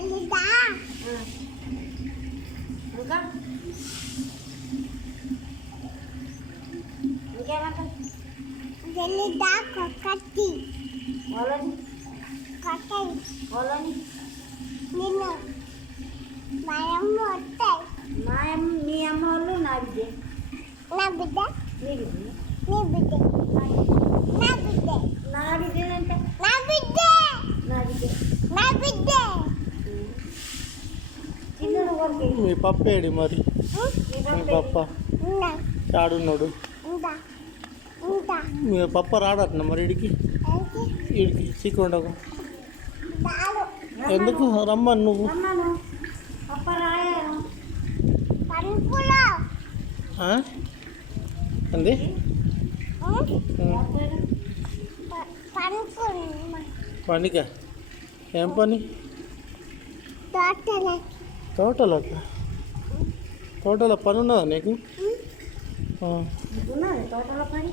ఇంకా ఇంకేమంట తెలీదా కట్టి వాళ్ళని కట్టాయి వాళ్ళని నిన్ను మా అమ్మ వస్తాయి మీ అమ్మ వాళ్ళు నా బిడ్డ నా బిడ్డ నీ బిడ్డ నా బిడ్డ నా బిడ్డ అంటే నా బిడ్డ నా బిడ్డ నా బిడ్డ మీ పప్ప ఏడి మరి మీ పప్ప ఆడున్నాడు మీ పప్ప రాడట్న మరి ఇడికి చీకొండకు ఎందుకు రమ్మని నువ్వు అంది పనికా ఏం పని తోటలో పని ఉన్నదా నీకు తోటలో పని